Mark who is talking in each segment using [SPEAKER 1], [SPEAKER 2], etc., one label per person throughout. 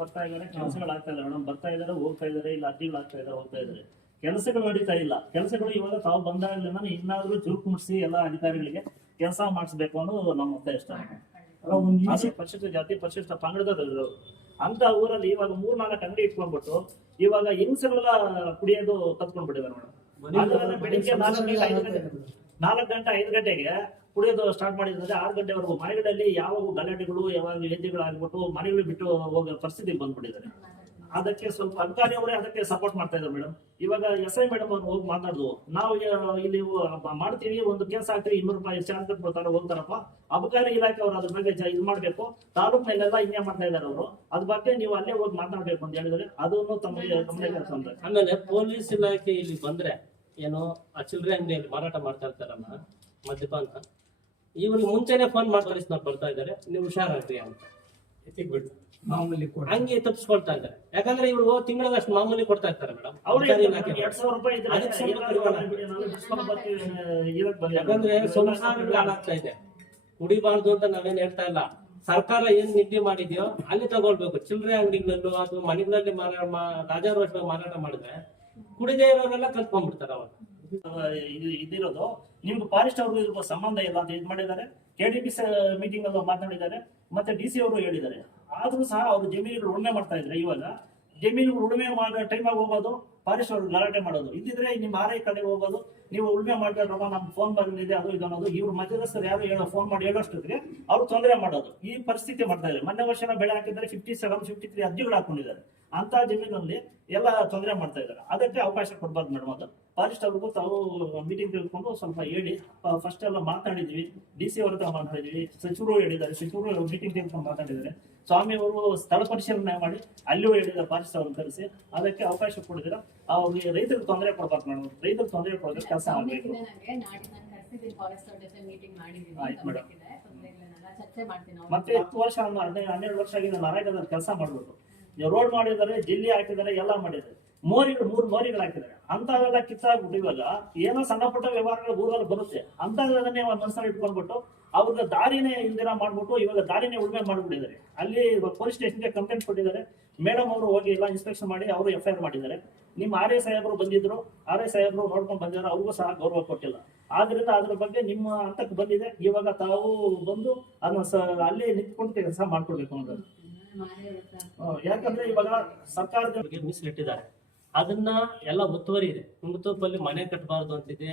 [SPEAKER 1] ಬರ್ತಾ ಇದ್ದಾರೆ ಕೆಲಸಗಳು ಆಗ್ತಾ ಇಲ್ಲ ಮೇಡಮ್. ಬರ್ತಾ ಇದಾರೆ ಹೋಗ್ತಾ ಇದ್ದಾರೆ ಇಲ್ಲ ಅರ್ಜಿಗಳು ಆಗ್ತಾ ಇದ್ದಾರೆ ಹೋಗ್ತಾ ಇದ್ದಾರೆ. ಕೆಲಸಗಳು ನಡೀತಾ ಇಲ್ಲ. ಕೆಲಸಗಳು ಇವಾಗ ತಾವು ಬಂದಾಗಲಿಂದ ಇನ್ನಾದ್ರೂ ಚುರುಕು ಮುಟ್ಟಿಸಿ ಎಲ್ಲ ಅಧಿಕಾರಿಗಳಿಗೆ ಕೆಲಸ ಮಾಡಿಸ್ಬೇಕು ಅನ್ನೋದು ನಮ್ಮ ಒತ್ತಾಯ ಇಷ್ಟ. ಅದೇ ಪರಿಶಿಷ್ಟ ಜಾತಿ ಪರಿಶಿಷ್ಟ ಪಂಗಡದವರು. ಅಂತ ಊರಲ್ಲಿ ಇವಾಗ ಮೂರ್ ನಾಲ್ಕು ಅಂಗಡಿ ಇಟ್ಕೊಂಡ್ಬಿಟ್ಟು ಇವಾಗ ಹಿಂಸೆಗಳೆಲ್ಲ ಕುಡಿಯೋದು ಕತ್ಕೊಂಡ್ಬಿಟ್ಟಿದ್ದಾರೆ ಮೇಡಮ್. ಬೆಳಿಗ್ಗೆ ನಾಲ್ಕು ಐದು ಗಂಟೆ ನಾಲ್ಕು ಗಂಟೆ ಐದು ಗಂಟೆಗೆ ಕುಡಿಯೋದು ಸ್ಟಾರ್ಟ್ ಮಾಡಿದ್ರೆ ಆರು ಗಂಟೆವರೆಗೂ ಮನೆಗಳಲ್ಲಿ ಯಾವಾಗ ಗಲಾಟೆಗಳು ಯಾವಾಗ ಎದ್ದಿಗಳು ಆಗ್ಬಿಟ್ಟು ಮನೆಗಳು ಬಿಟ್ಟು ಹೋಗೋ ಪರಿಸ್ಥಿತಿ ಬಂದ್ಬಿಟ್ಟಿದ್ದಾರೆ ಅದಕ್ಕೆ ಸ್ವಲ್ಪ ಅಧಿಕಾರಿ ಅವರೇ ಅದಕ್ಕೆ ಸಪೋರ್ಟ್ ಮಾಡ್ತಾ ಇದ್ದಾರೆ ಮೇಡಮ್ ಇವಾಗ ಎಸ್ ಐ ಮೇಡಮ್ ಅವ್ರು ಹೋಗಿ ಮಾತಾಡುದು ನಾವು ಇಲ್ಲಿ ಮಾಡ್ತೀವಿ ಒಂದು ಕೇಸ್ ಹಾಕ್ತೀವಿ ಇನ್ನೂರು ರೂಪಾಯಿ ಚಾರ್ಜ್ ಕಟ್ಬಿಡ್ತಾರೆ ಹೋಗ್ತಾರಪ್ಪ. ಅಬಕಾರಿ ಇಲಾಖೆ ಅವರು ಅದ್ರ ಬಗ್ಗೆ ಇದು ಮಾಡಬೇಕು. ತಾಲೂಕಿನಲ್ಲೆಲ್ಲ ಇನ್ನೇ ಮಾಡ್ತಾ ಇದ್ದಾರೆ ಅವರು. ಅದ್ರ ಬಗ್ಗೆ ನೀವು ಅಲ್ಲೇ ಹೋಗಿ ಮಾತಾಡ್ಬೇಕು ಅಂತ ಹೇಳಿದ್ರೆ ಅದನ್ನು ತಮ್ಮ
[SPEAKER 2] ಆಮೇಲೆ ಪೊಲೀಸ್ ಇಲಾಖೆ ಇಲ್ಲಿ ಬಂದ್ರೆ ಏನು ಆ ಚಿಲ್ಲರೆ ಅಂಗಡಿಯಲ್ಲಿ ಮಾರಾಟ ಮಾಡ್ತಾ ಇರ್ತಾರಲ್ಲ ಮದ್ಯಪಾನ ಇವ್ರಿಗೆ ಮುಂಚೆನೆ ಫೋನ್ ಮಾಡ್ತಾರೆ ನಾವು ಬರ್ತಾ ಇದ್ದಾರೆ ನೀವು ಹುಷಾರಾಗ್ರಿ ಅಂತ.
[SPEAKER 3] ಮಾಮೂಲಿ ಕೊಡ.
[SPEAKER 2] ಹಂಗೆ ತಪ್ಪಿಸ್ಕೊಳ್ತಾ ಇದ್ದಾರೆ. ಯಾಕಂದ್ರೆ ಇವ್ರು ತಿಂಗಳಿಗೆ ಮಾಮೂಲಿ ಕೊಡ್ತಾ ಇರ್ತಾರೆ ಮೇಡಮ್. ಯಾಕಂದ್ರೆ ಸಂಸಾರಗಳು ಹಾಳಾಗ್ತಾ ಇದೆ. ಕುಡಿಬಾರ್ದು ಅಂತ ನಾವೇನ್ ಹೇಳ್ತಾ ಇಲ್ಲ. ಸರ್ಕಾರ ಏನ್ ನಿದ್ದೆ ಮಾಡಿದ್ಯೋ ಅಲ್ಲಿ ತಗೊಳ್ಬೇಕು. ಚಿಲ್ಲರೆ ಅಂಗಡಿಗಳಲ್ಲೂ ಅಥವಾ ಮನೆಗಳಲ್ಲಿ ಮಾರಾಟ ರಾಜಾರೋಷ ಮಾರಾಟ ಮಾಡಿದ್ರೆ ಕುಡಿದೇ ಇರೋರೆಲ್ಲ ಕಲ್ತ್ಕೊಂಡ್ಬಿಡ್ತಾರೆ ಅವಾಗ
[SPEAKER 1] ಇದು ಇದಿರೋದು. ನಿಮ್ಗೆ ಫಾರೆಸ್ಟ್ ಅವ್ರಿಗೂ ಇರುವ ಸಂಬಂಧ ಇಲ್ಲ ಅಂತ ಇದು ಮಾಡಿದ್ದಾರೆ. ಕೆ ಡಿ ಪಿ ಮೀಟಿಂಗ್ ಅಲ್ಲಿ ಮಾತನಾಡಿದ್ದಾರೆ. ಮತ್ತೆ ಡಿ ಸಿ ಅವರು ಹೇಳಿದ್ದಾರೆ. ಆದ್ರೂ ಸಹ ಅವರು ಜಮೀನುಗಳು ಉಳುಮೆ ಮಾಡ್ತಾ ಇದ್ರೆ ಇವಾಗ, ಜಮೀನುಗಳು ಉಳುಮೆ ಮಾಡೋ ಟೈಮಾಗಿ ಹೋಗೋದು, ಫಾರೆಸ್ಟ್ ಅವ್ರು ಗಲಾಟೆ ಮಾಡೋದು. ಇದ್ದಿದ್ರೆ ನಿಮ್ಮ ಆರೈ ಕಡೆ ಹೋಗೋದು, ನೀವು ಉಳುಮೆ ಮಾಡ್ಬೇಡ್ರಮ್ಮ ನಮ್ಮ ಫೋನ್ ಬಂದಿದೆ, ಅದು ಇದು ಅನ್ನೋದು. ಇವ್ರು ಮಧ್ಯದಸ್ಥರು ಯಾರು ಹೇಳೋ ಫೋನ್ ಮಾಡಿ ಹೇಳೋಷ್ಟೊತ್ತಿಗೆ ಅವ್ರು ತೊಂದರೆ ಮಾಡೋದು. ಈ ಪರಿಸ್ಥಿತಿ ಮಾಡ್ತಾ ಇದ್ದಾರೆ ಮೊನ್ನೆ ವರ್ಷ ಬೆಳೆ ಹಾಕಿದ್ರೆ ಫಿಫ್ಟಿ ಸೆವೆನ್ ಫಿಫ್ಟಿ ತ್ರೀ ಅರ್ಜಿಗಳು ಹಾಕೊಂಡಿದ್ದಾರೆ. ಅಂತ ಜಮೀನಲ್ಲಿ ಎಲ್ಲ ತೊಂದರೆ ಮಾಡ್ತಾ ಇದ್ದಾರೆ. ಅದಕ್ಕೆ ಅವಕಾಶ ಕೊಡಬಾರ್ದು ಮೇಡಮ್ ಅದು ಫಾರೆಸ್ಟ್ ಅವ್ರಿಗೂ ತಾವು ಮೀಟಿಂಗ್ ತಿಳ್ಕೊಂಡು ಸ್ವಲ್ಪ ಹೇಳಿ ಫಸ್ಟ್ ಎಲ್ಲ ಮಾತಾಡಿದ್ವಿ. ಡಿ ಸಿ ಅವ್ರ ಹತ್ರ ಮಾತಾಡಿದ್ವಿ. ಸಚಿವರು ಹೇಳಿದ್ದಾರೆ. ಸಚಿವರು ಮೀಟಿಂಗ್ ತಿಳ್ಕೊಂಡು ಮಾತಾಡಿದ್ದಾರೆ. ಸ್ವಾಮಿ ಅವರು ಸ್ಥಳ ಪರಿಶೀಲನೆ ಮಾಡಿ ಅಲ್ಲಿಯೂ ಹೇಳಿದ್ದಾರೆ ಫಾರೆಸ್ಟ್ ಅವ್ರನ್ನ ಕರೆಸಿ. ಅದಕ್ಕೆ ಅವಕಾಶ ಕೊಡಿದ್ರೆ ಅವ್ರಿಗೆ ರೈತರಿಗೆ ತೊಂದರೆ ಕೊಡಬಾರ್ದು ಮೇಡಮ್ ರೈತರಿಗೆ ತೊಂದರೆ ಕೊಡೋದ್ರೆ ಕೆಲಸ ಆಗಬೇಕು
[SPEAKER 4] ನಾನು
[SPEAKER 1] ಆಯ್ತು ಮೇಡಮ್.
[SPEAKER 4] ನಾನು
[SPEAKER 1] ಮತ್ತೆ ಹತ್ತು ವರ್ಷ ಹನ್ನೆರಡು ವರ್ಷ ಆಗಿದೆ. ನರೇಗಾದಲ್ಲಿ ಕೆಲಸ ಮಾಡ್ಬಿಟ್ಟು ರೋಡ್ ಮಾಡಿದ್ದಾರೆ ಜಿಲ್ಲಿ ಹಾಕಿದ್ದಾರೆ ಎಲ್ಲ ಮಾಡಿದ್ದಾರೆ ಮೋರಿಗಳು ಮೂರು ಮೋರಿಗಳು ಹಾಕಿದ್ದಾರೆ. ಅಂತವೆಲ್ಲ ಕಿತ್ತಾಗ್ಬಿಟ್ಟು ಇವಾಗ ಏನೋ ಸಣ್ಣ ಪುಟ್ಟ ವ್ಯವಹಾರಗಳು ಊರಲ್ಲಿ ಬರುತ್ತೆ. ಅಂತದನ್ನೇ ಒಂದು ಮನಸ್ಸಲ್ಲಿ ಇಟ್ಕೊಂಡ್ಬಿಟ್ಟು ಅವ್ರಿಗೆ ದಾರಿನೇ ಹಿಂದಿನ ಮಾಡ್ಬಿಟ್ಟು ಇವಾಗ ದಾರಿನೇ ಉಳ್ಮೆ ಮಾಡ್ಬಿಟ್ಟಿದ್ದಾರೆ. ಅಲ್ಲಿ ಪೊಲೀಸ್ ಸ್ಟೇಷನ್ಗೆ ಕಂಪ್ಲೇಂಟ್ ಕೊಟ್ಟಿದ್ದಾರೆ. ಮೇಡಮ್ ಅವರು ಹೋಗಿ ಎಲ್ಲ ಇನ್ಸ್ಪೆಕ್ಷನ್ ಮಾಡಿ ಅವರು ಎಫ್ ಐ ಆರ್ ಮಾಡಿದ್ದಾರೆ. ನಿಮ್ಮ ಆರ್ ಎ ಸಾಹೇಬರು ಬಂದಿದ್ರು. ಆರ್ ಎ ಸಾಹೇಬರು ನೋಡ್ಕೊಂಡು ಬಂದಿದ್ದಾರೆ. ಅವ್ರಿಗೂ ಸಹ ಗೌರವ ಕೊಟ್ಟಿಲ್ಲ. ಆದ್ರಿಂದ ಅದ್ರ ಬಗ್ಗೆ ನಿಮ್ಮ ಹಂತಕ್ಕೆ ಬಂದಿದೆ. ಇವಾಗ ತಾವು ಬಂದು ಅದನ್ನ ಅಲ್ಲಿ ನಿಂತ್ಕೊಂಡು ಕೆಲಸ ಮಾಡ್ಕೊಡ್ಬೇಕು ಹ್ಮ್, ಯಾಕಂದ್ರೆ ಇವಾಗ ಸರ್ಕಾರದ
[SPEAKER 2] ಬಗ್ಗೆ ಮೀಸಲಿಟ್ಟಿದ್ದಾರೆ. ಅದನ್ನ ಎಲ್ಲ ಒತ್ತುವರಿ ಇದೆ. ಗುಂಡುತೋಪಲ್ಲಿ ಮನೆ ಕಟ್ಟಬಾರ್ದು ಅಂತಿದೆ.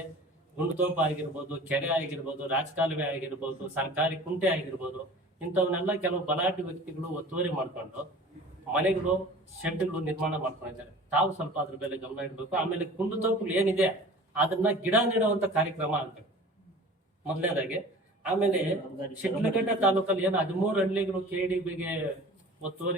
[SPEAKER 2] ಗುಂಡುತೋಪ ಆಗಿರ್ಬೋದು ಕೆರೆ ಆಗಿರ್ಬೋದು ರಾಜಕಾಲುವೆ ಆಗಿರ್ಬೋದು ಸರ್ಕಾರಿ ಕುಂಟೆ ಆಗಿರ್ಬೋದು ಇಂಥವನ್ನೆಲ್ಲ ಕೆಲವು ಬಲಾಢ್ಯ ವ್ಯಕ್ತಿಗಳು ಒತ್ತುವರಿ ಮಾಡ್ಕೊಂಡು ಮನೆಗಳು ಶೆಡ್ಗಳು ನಿರ್ಮಾಣ ಮಾಡ್ಕೊಂಡಿದ್ದಾರೆ ತಾವು ಸ್ವಲ್ಪ ಅದ್ರ ಮೇಲೆ ಗಮನ ಇಡಬೇಕು. ಆಮೇಲೆ ಕುಂಡುತೋಪುಗಳು ಏನಿದೆ ಅದನ್ನ ಗಿಡ ನೆಡುವಂತ ಕಾರ್ಯಕ್ರಮ ಆಗ್ಬೇಕು ಮೊದಲನೇದಾಗಿ ಆಮೇಲೆ ಶಿಡ್ಲಘಟ್ಟ ತಾಲೂಕಲ್ಲಿ ಏನು ಹದಿಮೂರು ಹಳ್ಳಿಗಳು ಕೆ ಡಿ ಬಿಗೆ ಒತ್ತುವರಿ